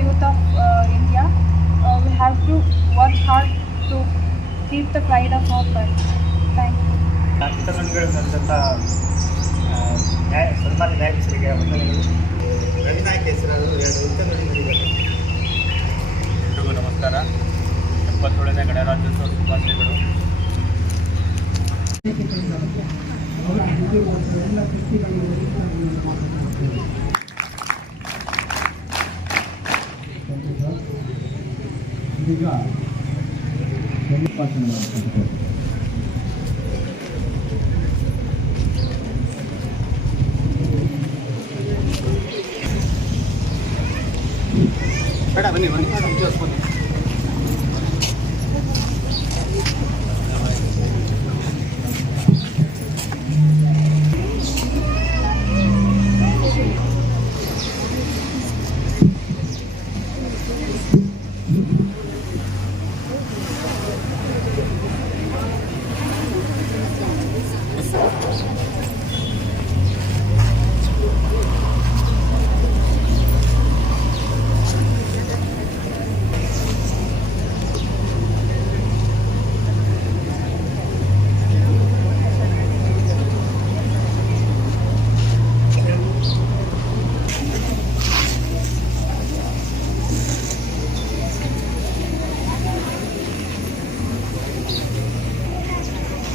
youth of India. We have to work hard to keep the pride of our country. Thank you. ಹಿತನುಡಿಗಳಿಂದಂಥ ಸನ್ಮಾನ್ಯ ನ್ಯಾಯಾಧೀಶರಿಗೆ ವಂದನೆಗಳು. ರವಿನಾಯಕ್ ಹೆಸರಾದರು 2 ಹಿತನುಡಿಗಳಿವೆ. ಎಲ್ರಿಗೂ ನಮಸ್ಕಾರ. 77ನೇ ಗಣರಾಜ್ಯೋತ್ಸವ ಶುಭಾಶಯಗಳು. ಈಗ ಬೇಡ ಬನ್ನಿ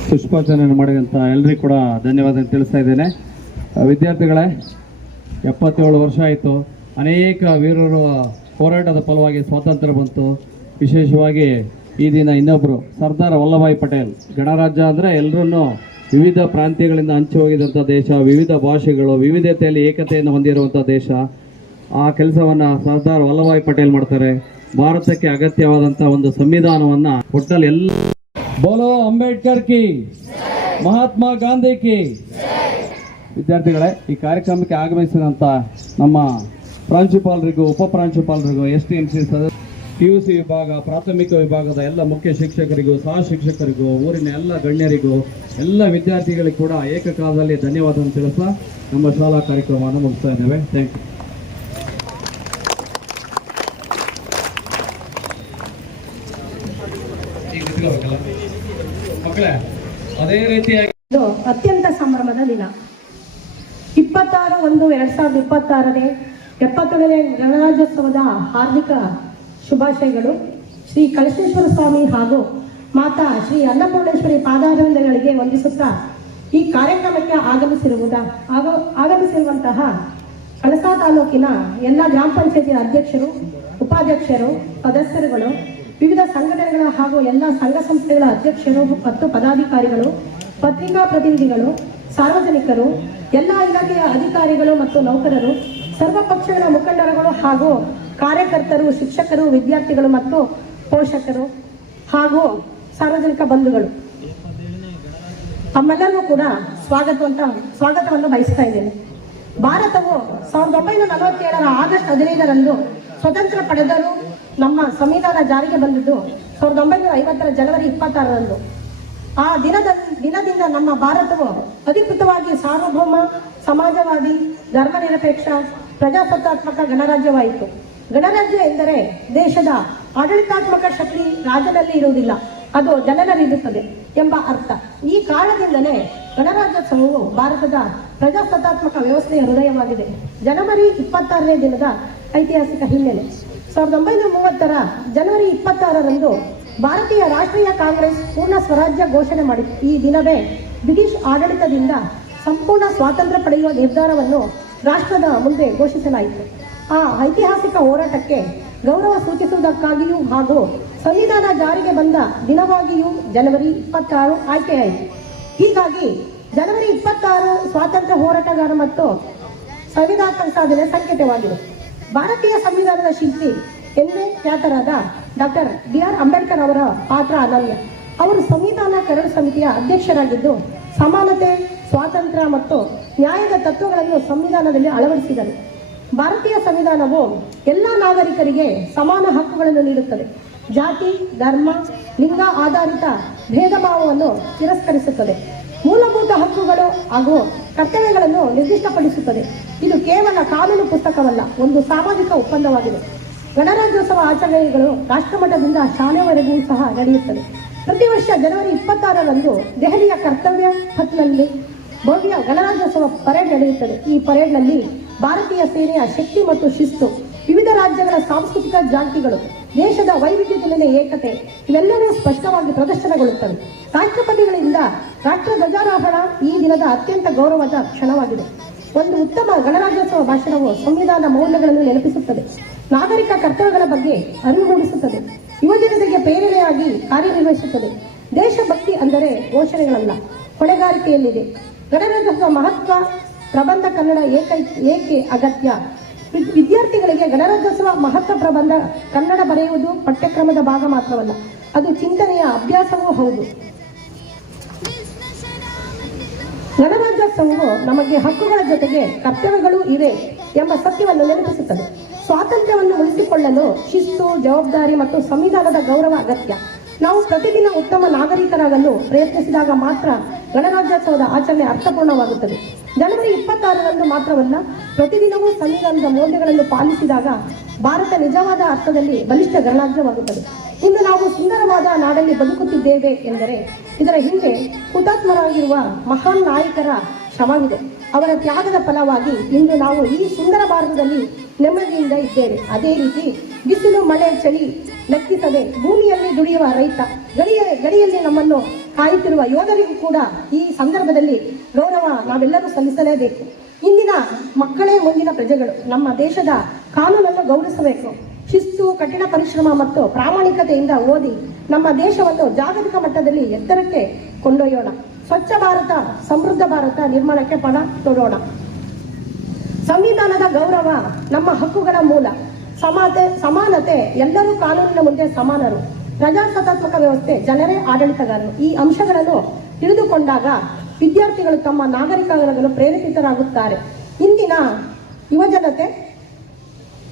ಪುಷ್ಪಾರ್ಚನೆ ಮಾಡಿದಂಥ ಎಲ್ಲರಿಗೂ ಕೂಡ ಧನ್ಯವಾದ ತಿಳಿಸ್ತಾ ಇದ್ದೇನೆ. ವಿದ್ಯಾರ್ಥಿಗಳೇ, 77 ವರ್ಷ ಆಯಿತು. ಅನೇಕ ವೀರರು ಹೋರಾಟದ ಫಲವಾಗಿ ಸ್ವಾತಂತ್ರ್ಯ ಬಂತು. ವಿಶೇಷವಾಗಿ ಈ ದಿನ ಇನ್ನೊಬ್ಬರು ಸರ್ದಾರ್ ವಲ್ಲಭಾಯ್ ಪಟೇಲ್. ಗಣರಾಜ್ಯ ಅಂದರೆ ಎಲ್ಲರನ್ನೂ ವಿವಿಧ ಪ್ರಾಂತ್ಯಗಳಿಂದ ಹಂಚಿ ಹೋಗಿದಂಥ ದೇಶ, ವಿವಿಧ ಭಾಷೆಗಳು, ವಿವಿಧತೆಯಲ್ಲಿ ಏಕತೆಯನ್ನು ಹೊಂದಿರುವಂಥ ದೇಶ. ಆ ಕೆಲಸವನ್ನು ಸರ್ದಾರ್ ವಲ್ಲಭಾಯ್ ಪಟೇಲ್ ಮಾಡ್ತಾರೆ. ಭಾರತಕ್ಕೆ ಅಗತ್ಯವಾದಂಥ ಒಂದು ಸಂವಿಧಾನವನ್ನು ಒಟ್ಟಲ್ಲಿ ಎಲ್ಲ ಬೋಲೋ ಅಂಬೇಡ್ಕರ್ ಕಿ, ಮಹಾತ್ಮ ಗಾಂಧಿ ಕಿ. ವಿದ್ಯಾರ್ಥಿಗಳೇ, ಈ ಕಾರ್ಯಕ್ರಮಕ್ಕೆ ಆಗಮಿಸಿದಂಥ ನಮ್ಮ ಪ್ರಾಂಶುಪಾಲರಿಗೂ, ಉಪಪ್ರಾಂಶುಪಾಲರಿಗೂ, STMC ಸದಸ್ಯ, PUC ವಿಭಾಗ, ಪ್ರಾಥಮಿಕ ವಿಭಾಗದ ಎಲ್ಲ ಮುಖ್ಯ ಶಿಕ್ಷಕರಿಗೂ, ಸಹ ಶಿಕ್ಷಕರಿಗೂ, ಊರಿನ ಎಲ್ಲ ಗಣ್ಯರಿಗೂ, ಎಲ್ಲ ವಿದ್ಯಾರ್ಥಿಗಳಿಗೂ ಕೂಡ ಏಕಕಾಲದಲ್ಲಿ ಧನ್ಯವಾದವನ್ನು ತಿಳಿಸ್ತಾ ನಮ್ಮ ಶಾಲಾ ಕಾರ್ಯಕ್ರಮವನ್ನು ಮುಗಿಸ್ತಾ ಇದ್ದೇವೆ. Thank you. ಮಕ್ಕಳೇ, ಅದೇ ರೀತಿಯಾಗಿ ಅತ್ಯಂತ ಸಂಭ್ರಮದ ದಿನ 26/1/2026 70ನೇ ಗಣರಾಜ್ಯೋತ್ಸವದ ಹಾರ್ದಿಕ ಶುಭಾಶಯಗಳು. ಶ್ರೀ ಕಳಶೇಶ್ವರ ಸ್ವಾಮಿ ಹಾಗೂ ಮಾತಾ ಶ್ರೀ ಅನ್ನಪೂರ್ಣೇಶ್ವರಿ ಪಾದಾರವಿಂದಗಳಿಗೆ ವಂದಿಸುತ್ತಾ ಈ ಕಾರ್ಯಕ್ರಮಕ್ಕೆ ಆಗಮಿಸಿರುವಂತಹ ಕಳಸಾ ತಾಲೂಕಿನ ಎಲ್ಲ ಗ್ರಾಮ ಪಂಚಾಯತಿ ಅಧ್ಯಕ್ಷರು, ಉಪಾಧ್ಯಕ್ಷರು, ಸದಸ್ಯರುಗಳು, ವಿವಿಧ ಸಂಘಟನೆಗಳ ಹಾಗೂ ಎಲ್ಲ ಸಂಘ ಸಂಸ್ಥೆಗಳ ಅಧ್ಯಕ್ಷರು ಮತ್ತು ಪದಾಧಿಕಾರಿಗಳು, ಪತ್ರಿಕಾ ಪ್ರತಿನಿಧಿಗಳು, ಸಾರ್ವಜನಿಕರು, ಎಲ್ಲ ಇಲಾಖೆಯ ಅಧಿಕಾರಿಗಳು ಮತ್ತು ನೌಕರರು, ಸರ್ವ ಪಕ್ಷಗಳ ಮುಖಂಡರುಗಳು ಹಾಗೂ ಕಾರ್ಯಕರ್ತರು, ಶಿಕ್ಷಕರು, ವಿದ್ಯಾರ್ಥಿಗಳು ಮತ್ತು ಪೋಷಕರು ಹಾಗೂ ಸಾರ್ವಜನಿಕ ಬಂಧುಗಳು, ತಮ್ಮೆಲ್ಲರಿಗೂ ಕೂಡ ಸ್ವಾಗತವನ್ನು ಬಯಸ್ತಾ ಇದ್ದೇನೆ. ಭಾರತವು 1947 ಆಗಸ್ಟ್ 15ರಂದು ಸ್ವತಂತ್ರ ಪಡೆದರೂ ನಮ್ಮ ಸಂವಿಧಾನ ಜಾರಿಗೆ ಬಂದಿದ್ದು 1950 ಜನವರಿ 26ರಂದು. ಆ ದಿನದಿಂದ ನಮ್ಮ ಭಾರತವು ಅಧಿಕೃತವಾಗಿ ಸಾರ್ವಭೌಮ, ಸಮಾಜವಾದಿ, ಧರ್ಮನಿರಪೇಕ್ಷ, ಪ್ರಜಾಸತ್ತಾತ್ಮಕ ಗಣರಾಜ್ಯವಾಯಿತು. ಗಣರಾಜ್ಯ ಎಂದರೆ ದೇಶದ ಆಡಳಿತಾತ್ಮಕ ಶಕ್ತಿ ರಾಜ್ಯದಲ್ಲಿ ಇರುವುದಿಲ್ಲ, ಅದು ಜನರಲ್ಲಿರುತ್ತದೆ ಎಂಬ ಅರ್ಥ. ಈ ಕಾರಣದಿಂದಲೇ ಗಣರಾಜ್ಯೋತ್ಸವವು ಭಾರತದ ಪ್ರಜಾಸತ್ತಾತ್ಮಕ ವ್ಯವಸ್ಥೆಯ ಹೃದಯವಾಗಿದೆ. ಜನವರಿ 26ನೇ ದಿನದ ಐತಿಹಾಸಿಕ ಹಿನ್ನೆಲೆ. 1930 ಜನವರಿ 26ರಂದು ಭಾರತೀಯ ರಾಷ್ಟ್ರೀಯ ಕಾಂಗ್ರೆಸ್ ಪೂರ್ಣ ಸ್ವರಾಜ್ಯ ಘೋಷಣೆ ಮಾಡಿತು. ಈ ದಿನವೇ ಬ್ರಿಟಿಷ್ ಆಡಳಿತದಿಂದ ಸಂಪೂರ್ಣ ಸ್ವಾತಂತ್ರ್ಯ ಪಡೆಯುವ ನಿರ್ಧಾರವನ್ನು ರಾಷ್ಟ್ರದ ಮುಂದೆ ಘೋಷಿಸಲಾಯಿತು. ಆ ಐತಿಹಾಸಿಕ ಹೋರಾಟಕ್ಕೆ ಗೌರವ ಸೂಚಿಸುವುದಕ್ಕಾಗಿಯೂ ಹಾಗೂ ಸಂವಿಧಾನ ಜಾರಿಗೆ ಬಂದ ದಿನವಾಗಿಯೂ ಜನವರಿ 26 ಆಯ್ಕೆಯಾಯಿತು. ಹೀಗಾಗಿ ಜನವರಿ 26 ಸ್ವಾತಂತ್ರ್ಯ ಹೋರಾಟಗಾರ ಮತ್ತು ಸಂವಿಧಾನ ಸಾಧನೆ ಸಂಕೇತವಾಗಿದೆ. ಭಾರತೀಯ ಸಂವಿಧಾನದ ಶಿಲ್ಪಿ ಎಂದೇ ಖ್ಯಾತರಾದ ಡಾಕ್ಟರ್ BR ಅಂಬೇಡ್ಕರ್ ಅವರ ಪಾತ್ರ ಅನನ್ಯ. ಅವರು ಸಂವಿಧಾನ ಕರಡು ಸಮಿತಿಯ ಅಧ್ಯಕ್ಷರಾಗಿದ್ದು ಸಮಾನತೆ, ಸ್ವಾತಂತ್ರ್ಯ ಮತ್ತು ನ್ಯಾಯದ ತತ್ವಗಳನ್ನು ಸಂವಿಧಾನದಲ್ಲಿ ಅಳವಡಿಸಿದರು. ಭಾರತೀಯ ಸಂವಿಧಾನವು ಎಲ್ಲ ನಾಗರಿಕರಿಗೆ ಸಮಾನ ಹಕ್ಕುಗಳನ್ನು ನೀಡುತ್ತದೆ. ಜಾತಿ, ಧರ್ಮ, ಲಿಂಗ ಆಧಾರಿತ ಭೇದ ಭಾವವನ್ನು ತಿರಸ್ಕರಿಸುತ್ತದೆ. ಮೂಲಭೂತ ಹಕ್ಕುಗಳು ಹಾಗೂ ಕರ್ತವ್ಯಗಳನ್ನು ನಿರ್ದಿಷ್ಟಪಡಿಸುತ್ತದೆ. ಇದು ಕೇವಲ ಕಾನೂನು ಪುಸ್ತಕವಲ್ಲ, ಒಂದು ಸಾಮಾಜಿಕ ಒಪ್ಪಂದವಾಗಿದೆ. ಗಣರಾಜ್ಯೋತ್ಸವ ಆಚರಣೆಗಳು ರಾಷ್ಟ್ರಮಟ್ಟದಿಂದ ಶಾಲೆವರೆಗೂ ಸಹ ನಡೆಯುತ್ತದೆ. ಪ್ರತಿ ವರ್ಷ ಜನವರಿ 26ರಂದು ದೆಹಲಿಯ ಕರ್ತವ್ಯ ಪಥ್ನಲ್ಲಿ ಭವ್ಯ ಗಣರಾಜ್ಯೋತ್ಸವ ಪರೇಡ್ ನಡೆಯುತ್ತದೆ. ಈ ಪರೇಡ್ನಲ್ಲಿ ಭಾರತೀಯ ಸೇನೆಯ ಶಕ್ತಿ ಮತ್ತು ಶಿಸ್ತು, ವಿವಿಧ ರಾಜ್ಯಗಳ ಸಾಂಸ್ಕೃತಿಕ ಜಾತಿಗಳು, ದೇಶದ ವೈವಿಧ್ಯತೆಯ ಏಕತೆ ಇವೆಲ್ಲವೂ ಸ್ಪಷ್ಟವಾಗಿ ಪ್ರದರ್ಶನಗೊಳ್ಳುತ್ತವೆ. ರಾಷ್ಟ್ರಪತಿಗಳಿಂದ ರಾಷ್ಟ್ರ ಧ್ವಜಾರೋಹಣ ಈ ದಿನದ ಅತ್ಯಂತ ಗೌರವದ ಕ್ಷಣವಾಗಿದೆ. ಒಂದು ಉತ್ತಮ ಗಣರಾಜ್ಯೋತ್ಸವ ಭಾಷಣವು ಸಂವಿಧಾನ ಮೌಲ್ಯಗಳನ್ನು ನೆನಪಿಸುತ್ತದೆ, ನಾಗರಿಕ ಕರ್ತವ್ಯಗಳ ಬಗ್ಗೆ ಅರಿವು ಮೂಡಿಸುತ್ತದೆ, ಯುವಜನತೆಗೆ ಪ್ರೇರಣೆಯಾಗಿ ಕಾರ್ಯನಿರ್ವಹಿಸುತ್ತದೆ. ದೇಶಭಕ್ತಿ ಅಂದರೆ ಘೋಷಣೆಗಳಲ್ಲ, ಹೊಣೆಗಾರಿಕೆಯಲ್ಲಿದೆ. ಗಣರಾಜ್ಯೋತ್ಸವ ಮಹತ್ವ ಪ್ರಬಂಧ ಕನ್ನಡ ಏಕೆ ಅಗತ್ಯ? ವಿದ್ಯಾರ್ಥಿಗಳಿಗೆ ಗಣರಾಜ್ಯೋತ್ಸವ ಮಹತ್ವ ಪ್ರಬಂಧ ಕನ್ನಡ ಬರೆಯುವುದು ಪಠ್ಯಕ್ರಮದ ಭಾಗ ಮಾತ್ರವಲ್ಲ, ಅದು ಚಿಂತನೆಯ ಅಭ್ಯಾಸವೂ ಹೌದು. ಗಣರಾಜ್ಯೋತ್ಸವವು ನಮಗೆ ಹಕ್ಕುಗಳ ಜೊತೆಗೆ ಕರ್ತವ್ಯಗಳೂ ಇವೆ ಎಂಬ ಸತ್ಯವನ್ನು ನೆನಪಿಸುತ್ತದೆ. ಸ್ವಾತಂತ್ರ್ಯವನ್ನು ಉಳಿಸಿಕೊಳ್ಳಲು ಶಿಸ್ತು, ಜವಾಬ್ದಾರಿ ಮತ್ತು ಸಂವಿಧಾನದ ಗೌರವ ಅಗತ್ಯ. ನಾವು ಪ್ರತಿದಿನ ಉತ್ತಮ ನಾಗರಿಕರಾಗಲು ಪ್ರಯತ್ನಿಸಿದಾಗ ಮಾತ್ರ ಗಣರಾಜ್ಯೋತ್ಸವದ ಆಚರಣೆ ಅರ್ಥಪೂರ್ಣವಾಗುತ್ತದೆ. ಜನವರಿ 26ರಂದು ಮಾತ್ರವಲ್ಲ, ಪ್ರತಿದಿನವೂ ಸಂವಿಧಾನದ ಮೌಲ್ಯಗಳನ್ನು ಪಾಲಿಸಿದಾಗ ಭಾರತ ನಿಜವಾದ ಅರ್ಥದಲ್ಲಿ ಬಲಿಷ್ಠ ಗಣರಾಜ್ಯವಾಗುತ್ತದೆ. ಇಂದು ನಾವು ಸುಂದರವಾದ ನಾಡಲ್ಲಿ ಬದುಕುತ್ತಿದ್ದೇವೆ ಎಂದರೆ ಇದರ ಹಿಂದೆ ಹುತಾತ್ಮರಾಗಿರುವ ಮಹಾನ್ ನಾಯಕರ ಶ್ರಮವಿದೆ. ಅವರ ತ್ಯಾಗದ ಫಲವಾಗಿ ಇಂದು ನಾವು ಈ ಸುಂದರ ಭಾರತದಲ್ಲಿ ನೆಮ್ಮದಿಯಿಂದ ಇದ್ದೇವೆ. ಅದೇ ರೀತಿ ಬಿಸಿಲು, ಮಳೆ, ಚಳಿ ಲೆಕ್ಕಿಸದೆ ಭೂಮಿಯಲ್ಲಿ ದುಡಿಯುವ ರೈತ, ಗಡಿಯಲ್ಲಿ ನಮ್ಮನ್ನು ಕಾಯುತ್ತಿರುವ ಯೋಧರಿಗೂ ಕೂಡ ಈ ಸಂದರ್ಭದಲ್ಲಿ ಗೌರವ ನಾವೆಲ್ಲರೂ ಸಲ್ಲಿಸಲೇಬೇಕು. ಇಂದಿನ ಮಕ್ಕಳೇ ಮುಂದಿನ ಪ್ರಜೆಗಳು. ನಮ್ಮ ದೇಶದ ಕಾನೂನನ್ನು ಗೌರವಿಸಬೇಕು. ಶಿಸ್ತು, ಕಠಿಣ ಪರಿಶ್ರಮ ಮತ್ತು ಪ್ರಾಮಾಣಿಕತೆಯಿಂದ ಓದಿ ನಮ್ಮ ದೇಶವನ್ನು ಜಾಗತಿಕ ಮಟ್ಟದಲ್ಲಿ ಎತ್ತರಕ್ಕೆ ಕೊಂಡೊಯ್ಯೋಣ. ಸ್ವಚ್ಛ ಭಾರತ, ಸಮೃದ್ಧ ಭಾರತ ನಿರ್ಮಾಣಕ್ಕೆ ಪಣ ತೊಡೋಣ. ಸಂವಿಧಾನದ ಗೌರವ ನಮ್ಮ ಹಕ್ಕುಗಳ ಮೂಲ. ಸಮಾನತೆ, ಎಲ್ಲರೂ ಕಾನೂನಿನ ಮುಂದೆ ಸಮಾನರು. ಪ್ರಜಾಸತ್ತಾತ್ಮಕ ವ್ಯವಸ್ಥೆ, ಜನರೇ ಆಡಳಿತಗಾರರು. ಈ ಅಂಶಗಳನ್ನು ತಿಳಿದುಕೊಂಡಾಗ ವಿದ್ಯಾರ್ಥಿಗಳು ತಮ್ಮ ನಾಗರಿಕರಾಗಲು ಪ್ರೇರೇಪಿತರಾಗುತ್ತಾರೆ. ಇಂದಿನ ಯುವಜನತೆ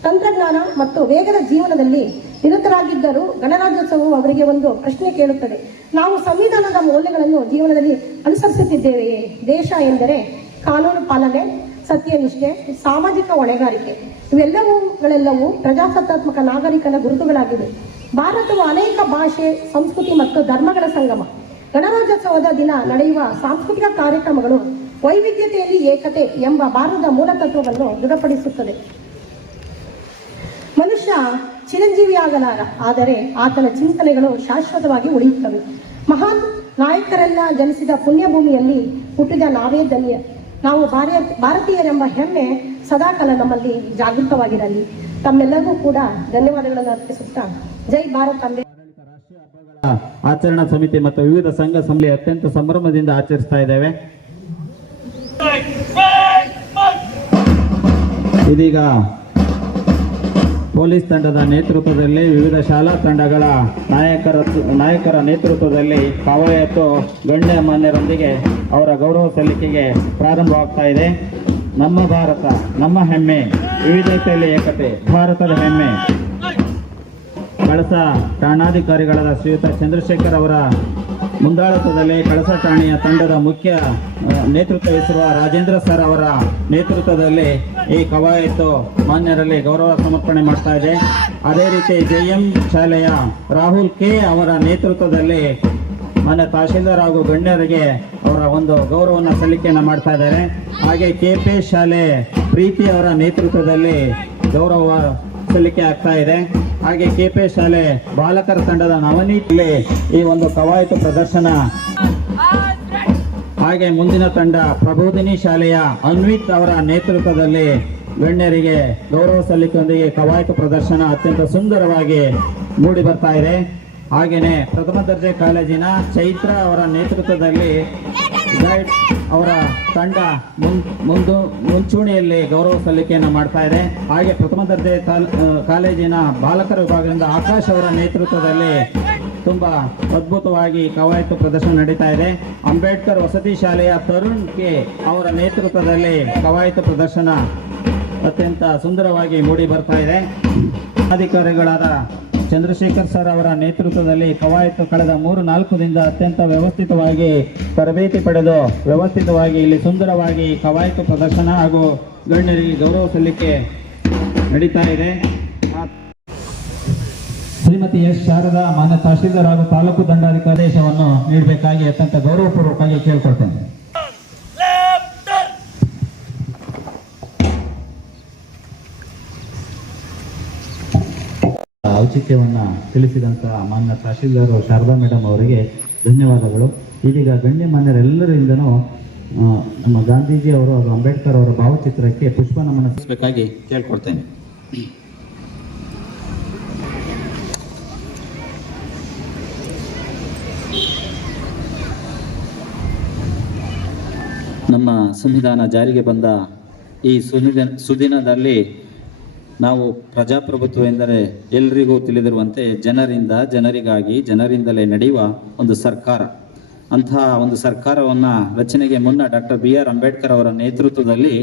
ತಂತ್ರಜ್ಞಾನ ಮತ್ತು ವೇಗದ ಜೀವನದಲ್ಲಿ ನಿರತರಾಗಿದ್ದರೂ ಗಣರಾಜ್ಯೋತ್ಸವವು ಅವರಿಗೆ ಒಂದು ಪ್ರಶ್ನೆ ಕೇಳುತ್ತದೆ. ನಾವು ಸಂವಿಧಾನದ ಮೌಲ್ಯಗಳನ್ನು ಜೀವನದಲ್ಲಿ ಅನುಸರಿಸುತ್ತಿದ್ದೇವೆಯೇ? ದೇಶ ಎಂದರೆ ಕಾನೂನು ಪಾಲನೆ, ಸತ್ಯನಿಷ್ಠೆ, ಸಾಮಾಜಿಕ ಹೊಣೆಗಾರಿಕೆ ಇವೆಲ್ಲವುಗಳೆಲ್ಲವೂ ಪ್ರಜಾಸತ್ತಾತ್ಮಕ ನಾಗರಿಕನ ಗುರುತುಗಳಾಗಿವೆ. ಭಾರತವು ಅನೇಕ ಭಾಷೆ, ಸಂಸ್ಕೃತಿ ಮತ್ತು ಧರ್ಮಗಳ ಸಂಗಮ. ಗಣರಾಜ್ಯೋತ್ಸವದ ದಿನ ನಡೆಯುವ ಸಾಂಸ್ಕೃತಿಕ ಕಾರ್ಯಕ್ರಮಗಳು ವೈವಿಧ್ಯತೆಯಲ್ಲಿ ಏಕತೆ ಎಂಬ ಭಾರತದ ಮೂಲತತ್ವವನ್ನು ದೃಢಪಡಿಸುತ್ತದೆ. ಮನುಷ್ಯ ಚಿರಂಜೀವಿಯಾಗಲಾರ, ಆದರೆ ಆತನ ಚಿಂತನೆಗಳು ಶಾಶ್ವತವಾಗಿ ಉಳಿಯುತ್ತವೆ. ಮಹಾನ್ ನಾಯಕರೆಲ್ಲ ಜನಿಸಿದ ಪುಣ್ಯಭೂಮಿಯಲ್ಲಿ ಹುಟ್ಟಿದ ನಾವೇ ಧನ್ಯ. ನಾವು ಭಾರತೀಯರೆಂಬ ಹೆಮ್ಮೆ ಸದಾಕಾಲ ನಮ್ಮಲ್ಲಿ ಜಾಗೃತವಾಗಿರಲಿ. ತಮ್ಮೆಲ್ಲರಿಗೂ ಕೂಡ ಧನ್ಯವಾದಗಳನ್ನು ಅರ್ಪಿಸುತ್ತಾ ಜೈ ಭಾರತ್ ತಂದೆ. ರಾಷ್ಟ್ರೀಯ ಹಬ್ಬಗಳ ಆಚರಣಾ ಸಮಿತಿ ಮತ್ತು ವಿವಿಧ ಸಂಘ ಸಂಸ್ಥೆ ಅತ್ಯಂತ ಸಂಭ್ರಮದಿಂದ ಆಚರಿಸ್ತಾ ಇದ್ದೇವೆ. ಇದೀಗ ಪೊಲೀಸ್ ತಂಡದ ನೇತೃತ್ವದಲ್ಲಿ ವಿವಿಧ ಶಾಲಾ ತಂಡಗಳ ನಾಯಕರ ನೇತೃತ್ವದಲ್ಲಿ ಕವಾಯತು ಗಣ್ಯಮಾನ್ಯರೊಂದಿಗೆ ಅವರ ಗೌರವ ಸಲ್ಲಿಕೆಗೆ ಪ್ರಾರಂಭವಾಗ್ತಾ ಇದೆ. ನಮ್ಮ ಭಾರತ, ನಮ್ಮ ಹೆಮ್ಮೆ, ವಿವಿಧತೆಯಲ್ಲಿ ಏಕತೆ, ಭಾರತದ ಹೆಮ್ಮೆ. ಕಳಸ ಠಾಣಾಧಿಕಾರಿಗಳಾದ ಶ್ರೀಯುತ ಚಂದ್ರಶೇಖರ್ ಅವರ ಮುಂದಾಳತ್ವದಲ್ಲಿ ಕಳಸ ಠಾಣೆಯ ತಂಡದ ಮುಖ್ಯ ನೇತೃತ್ವ ವಹಿಸಿರುವ ರಾಜೇಂದ್ರ ಸರ್ ಅವರ ನೇತೃತ್ವದಲ್ಲಿ ಈ ಕವಾಯತು ಮಾನ್ಯರಲ್ಲಿ ಗೌರವ ಸಮರ್ಪಣೆ ಮಾಡ್ತಾ ಇದೆ. ಅದೇ ರೀತಿ JM ಶಾಲೆಯ ರಾಹುಲ್ ಕೆ ಅವರ ನೇತೃತ್ವದಲ್ಲಿ ಮಾನ್ಯ ತಹಶೀಲ್ದಾರ್ ಹಾಗೂ ಗಣ್ಯರಿಗೆ ಅವರ ಒಂದು ಗೌರವವನ್ನು ಸಲ್ಲಿಕೆಯನ್ನು ಮಾಡ್ತಾ ಇದ್ದಾರೆ. ಹಾಗೆ KP ಶಾಲೆ ಪ್ರೀತಿ ಅವರ ನೇತೃತ್ವದಲ್ಲಿ ಗೌರವ ಸಲ್ಲಿಕೆ ಆಗ್ತಾ ಇದೆ. ಹಾಗೆ KP ಶಾಲೆ ಬಾಲಕರ ತಂಡದ ನವನೀತ್ಲಿ ಈ ಒಂದು ಕವಾಯತು ಪ್ರದರ್ಶನ. ಹಾಗೆ ಮುಂದಿನ ತಂಡ ಪ್ರಬೋಧಿನಿ ಶಾಲೆಯ ಅನ್ವಿತ್ ಅವರ ನೇತೃತ್ವದಲ್ಲಿ ಗಣ್ಯರಿಗೆ ಗೌರವ ಸಲ್ಲಿಕೆಯೊಂದಿಗೆ ಕವಾಯತು ಪ್ರದರ್ಶನ ಅತ್ಯಂತ ಸುಂದರವಾಗಿ ಮೂಡಿ ಬರ್ತಾ ಇದೆ. ಹಾಗೆಯೇ ಪ್ರಥಮ ದರ್ಜೆ ಕಾಲೇಜಿನ ಚೈತ್ರ ಅವರ ನೇತೃತ್ವದಲ್ಲಿ ಗೈಡ್ ಅವರ ತಂಡ ಮುಂಚೂಣಿಯಲ್ಲಿ ಗೌರವ ಸಲ್ಲಿಕೆಯನ್ನು ಮಾಡ್ತಾ ಇದೆ. ಹಾಗೆ ಪ್ರಥಮ ದರ್ಜೆ ಕಾಲೇಜಿನ ಬಾಲಕರ ವಿಭಾಗದಿಂದ ಆಕಾಶ್ ಅವರ ನೇತೃತ್ವದಲ್ಲಿ ತುಂಬಾ ಅದ್ಭುತವಾಗಿ ಕವಾಯತು ಪ್ರದರ್ಶನ ನಡೀತಾ ಇದೆ. ಅಂಬೇಡ್ಕರ್ ವಸತಿ ಶಾಲೆಯ ತರುಣ್ ಕೆ ಅವರ ನೇತೃತ್ವದಲ್ಲಿ ಕವಾಯತು ಪ್ರದರ್ಶನ ಅತ್ಯಂತ ಸುಂದರವಾಗಿ ಮೂಡಿ ಬರ್ತಾ ಇದೆ. ಅಧಿಕಾರಿಗಳಾದ ಚಂದ್ರಶೇಖರ್ ಸರ್ ಅವರ ನೇತೃತ್ವದಲ್ಲಿ ಕವಾಯತು ಕಳೆದ 3-4 ದಿನದಿಂದ ಅತ್ಯಂತ ವ್ಯವಸ್ಥಿತವಾಗಿ ತರಬೇತಿ ಪಡೆದು ವ್ಯವಸ್ಥಿತವಾಗಿ ಇಲ್ಲಿ ಸುಂದರವಾಗಿ ಕವಾಯತು ಪ್ರದರ್ಶನ ಹಾಗೂ ಗಣ್ಯರಿಗೆ ಗೌರವ ಸಲ್ಲಿಕೆ ನಡೀತಾ ಇದೆ. ಶ್ರೀಮತಿ ಎಸ್ ಶಾರದಾ ಮಾನ್ಯ ತಹಶೀಲ್ದಾರ್ ಹಾಗೂ ತಾಲೂಕು ದಂಡಾಧಿಕಾರಿ ಆದೇಶವನ್ನು ನೀಡಬೇಕಾಗಿ ಅತ್ಯಂತ ಗೌರವಪೂರ್ವಕವಾಗಿ ಕೇಳ್ಕೊಳ್ತೇನೆ. ಔಚಿತ್ಯವನ್ನು ತಿಳಿಸಿದಂಥ ಮಾನ್ಯ ತಹಶೀಲ್ದಾರ್ ಶಾರದಾ ಮೇಡಮ್ ಅವರಿಗೆ ಧನ್ಯವಾದಗಳು. ಇದೀಗ ಗಣ್ಯಮಾನ್ಯರೆಲ್ಲರಿಂದನೂ ನಮ್ಮ ಗಾಂಧೀಜಿ ಅವರು ಹಾಗೂ ಅಂಬೇಡ್ಕರ್ ಅವರ ಭಾವಚಿತ್ರಕ್ಕೆ ಪುಷ್ಪ ನಮನ ಸಲ್ಲಿಸಬೇಕಾಗಿ ಕೇಳ್ಕೊಳ್ತೇನೆ. ನಮ್ಮ ಸಂವಿಧಾನ ಜಾರಿಗೆ ಬಂದ ಈ ಸುದಿನದಲ್ಲಿ ನಾವು ಪ್ರಜಾಪ್ರಭುತ್ವ ಎಂದರೆ ಎಲ್ರಿಗೂ ತಿಳಿದಿರುವಂತೆ ಜನರಿಂದ, ಜನರಿಗಾಗಿ, ಜನರಿಂದಲೇ ನಡೆಯುವ ಒಂದು ಸರ್ಕಾರ. ಅಂತಹ ಒಂದು ಸರ್ಕಾರವನ್ನು ರಚನೆಗೆ ಮುನ್ನ ಡಾಕ್ಟರ್ BR ಅಂಬೇಡ್ಕರ್ ಅವರ ನೇತೃತ್ವದಲ್ಲಿ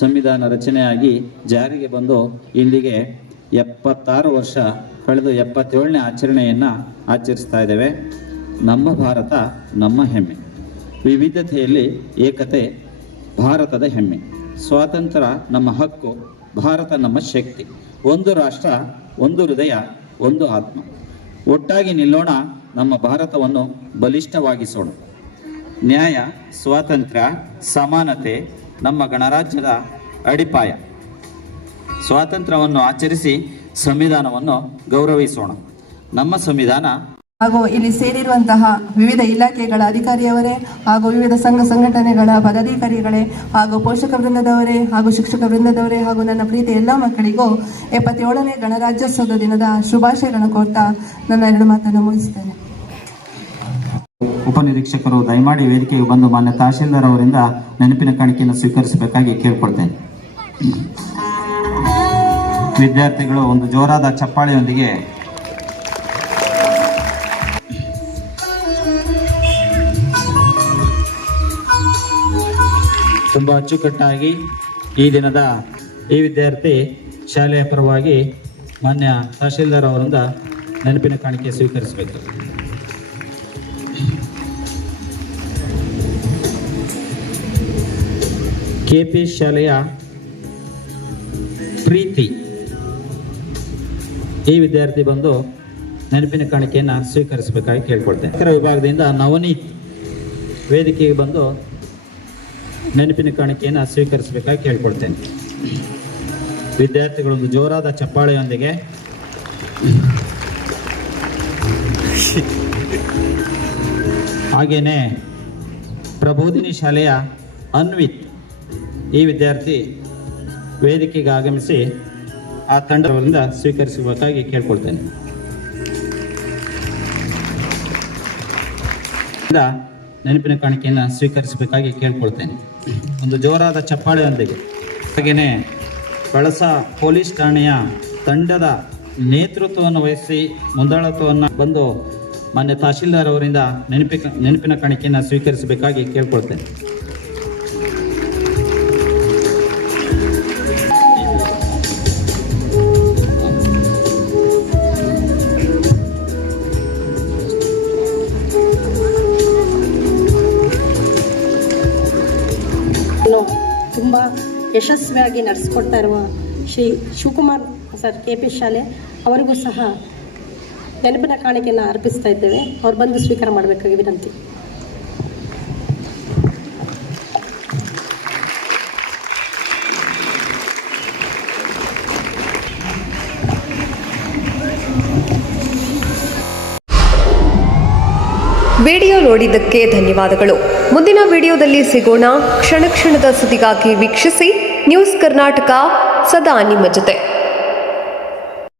ಸಂವಿಧಾನ ರಚನೆಯಾಗಿ ಜಾರಿಗೆ ಬಂದು ಇಂದಿಗೆ 76 ವರ್ಷ ಕಳೆದು 77ನೇ ಆಚರಣೆಯನ್ನು ಆಚರಿಸ್ತಾ ಇದ್ದೇವೆ. ನಮ್ಮ ಭಾರತ ನಮ್ಮ ಹೆಮ್ಮೆ, ವಿವಿಧತೆಯಲ್ಲಿ ಏಕತೆ ಭಾರತದ ಹೆಮ್ಮೆ, ಸ್ವಾತಂತ್ರ್ಯ ನಮ್ಮ ಹಕ್ಕು, ಭಾರತ ನಮ್ಮ ಶಕ್ತಿ, ಒಂದು ರಾಷ್ಟ್ರ, ಒಂದು ಹೃದಯ, ಒಂದು ಆತ್ಮ. ಒಟ್ಟಾಗಿ ನಿಲ್ಲೋಣ, ನಮ್ಮ ಭಾರತವನ್ನು ಬಲಿಷ್ಠವಾಗಿಸೋಣ. ನ್ಯಾಯ, ಸ್ವಾತಂತ್ರ್ಯ, ಸಮಾನತೆ ನಮ್ಮ ಗಣರಾಜ್ಯದ ಅಡಿಪಾಯ. ಸ್ವಾತಂತ್ರ್ಯವನ್ನು ಆಚರಿಸಿ ಸಂವಿಧಾನವನ್ನು ಗೌರವಿಸೋಣ. ನಮ್ಮ ಸಂವಿಧಾನ ಹಾಗೂ ಇಲ್ಲಿ ಸೇರಿರುವಂತಹ ವಿವಿಧ ಇಲಾಖೆಗಳ ಅಧಿಕಾರಿಯವರೇ ಹಾಗೂ ವಿವಿಧ ಸಂಘ ಸಂಘಟನೆಗಳ ಪದಾಧಿಕಾರಿಗಳೇ ಹಾಗೂ ಪೋಷಕ ವೃಂದದವರೇ ಹಾಗೂ ಶಿಕ್ಷಕ ವೃಂದದವರೇ ಹಾಗೂ ನನ್ನ ಪ್ರೀತಿ ಎಲ್ಲ ಮಕ್ಕಳಿಗೂ 77ನೇ ಗಣರಾಜ್ಯೋತ್ಸವದ ದಿನದ ಶುಭಾಶಯಗಳನ್ನು ಕೋರ್ತಾ ನನ್ನ 2 ಮಾತನ್ನು ಮುಗಿಸುತ್ತೇನೆ. ಉಪನಿರೀಕ್ಷಕರು ದಯಮಾಡಿ ವೇದಿಕೆಗೆ ಬಂದು ಮಾನ್ಯ ತಹಶೀಲ್ದಾರ್ ಅವರಿಂದ ನೆನಪಿನ ಕಾಣಿಕೆಯನ್ನು ಸ್ವೀಕರಿಸಬೇಕಾಗಿ ಕೇಳ್ಕೊಳ್ತೇನೆ. ವಿದ್ಯಾರ್ಥಿಗಳು ಒಂದು ಜೋರಾದ ಚಪ್ಪಾಳೆಯೊಂದಿಗೆ ತುಂಬ ಅಚ್ಚುಕಟ್ಟಾಗಿ ಈ ದಿನದ ಈ ವಿದ್ಯಾರ್ಥಿ ಶಾಲೆಯ ಪರವಾಗಿ ಮಾನ್ಯ ತಹಶೀಲ್ದಾರ್ ಅವರಿಂದ ನೆನಪಿನ ಕಾಣಿಕೆ ಸ್ವೀಕರಿಸಬೇಕು. KP ಶಾಲೆಯ ಪ್ರೀತಿ ಈ ವಿದ್ಯಾರ್ಥಿ ಬಂದು ನೆನಪಿನ ಕಾಣಿಕೆಯನ್ನು ಸ್ವೀಕರಿಸಬೇಕಾಗಿ ಕೇಳ್ಕೊಳ್ತೇನೆ. ವಿಭಾಗದಿಂದ ನವನೀತ್ ವೇದಿಕೆಗೆ ಬಂದು ನೆನಪಿನ ಕಾಣಿಕೆಯನ್ನು ಸ್ವೀಕರಿಸಬೇಕಾಗಿ ಕೇಳ್ಕೊಳ್ತೇನೆ. ವಿದ್ಯಾರ್ಥಿಗಳೊಂದು ಜೋರಾದ ಚಪ್ಪಾಳೆಯೊಂದಿಗೆ ಹಾಗೇನೆ ಪ್ರಬೋಧಿನಿ ಶಾಲೆಯ ಅನ್ವಿತ್ ಈ ವಿದ್ಯಾರ್ಥಿ ವೇದಿಕೆಗೆ ಆಗಮಿಸಿ ಆ ತಂಡದಿಂದ ಸ್ವೀಕರಿಸಬೇಕಾಗಿ ಕೇಳ್ಕೊಳ್ತೇನೆ. ನೆನಪಿನ ಕಾಣಿಕೆಯನ್ನು ಸ್ವೀಕರಿಸಬೇಕಾಗಿ ಕೇಳ್ಕೊಳ್ತೇನೆ. ಒಂದು ಜೋರಾದ ಚಪ್ಪಾಳೆಯೊಂದಿಗೆ. ಹಾಗೆಯೇ ಕಳಸ ಪೊಲೀಸ್ ಠಾಣೆಯ ತಂಡದ ನೇತೃತ್ವವನ್ನು ವಹಿಸಿ ಮುಂದಾಳತ್ವವನ್ನು ಬಂದು ಮಾನ್ಯ ತಹಶೀಲ್ದಾರ್ ಅವರಿಂದ ನೆನಪಿನ ಕಾಣಿಕೆಯನ್ನು ಸ್ವೀಕರಿಸಬೇಕಾಗಿ ಕೇಳ್ಕೊಳ್ತೇನೆ. ತುಂಬ ಯಶಸ್ವಿಯಾಗಿ ನಡೆಸಿಕೊಡ್ತಾ ಇರುವ ಶ್ರೀ ಶಿವಕುಮಾರ್ ಸರ್ KP ಶಾಲೆ ಅವರಿಗೂ ಸಹ ನೆನಪಿನ ಕಾಣಿಕೆಯನ್ನು ಅರ್ಪಿಸ್ತಾ ಇದ್ದೇವೆ. ಅವ್ರು ಬಂದು ಸ್ವೀಕಾರ ಮಾಡಬೇಕಾಗಿ ವಿನಂತಿ. ವಿಡಿಯೋ ನೋಡಿದ್ದಕ್ಕೆ ಧನ್ಯವಾದಗಳು. ಮುಂದಿನ ವಿಡಿಯೋದಲ್ಲಿ ಸಿಗೋಣ. ಕ್ಷಣ ಕ್ಷಣದ ಸುದ್ದಿಗಾಗಿ ವೀಕ್ಷಿಸಿ ನ್ಯೂಸ್ ಕರ್ನಾಟಕ, ಸದಾ ನಿಮ್ಮ ಜೊತೆ.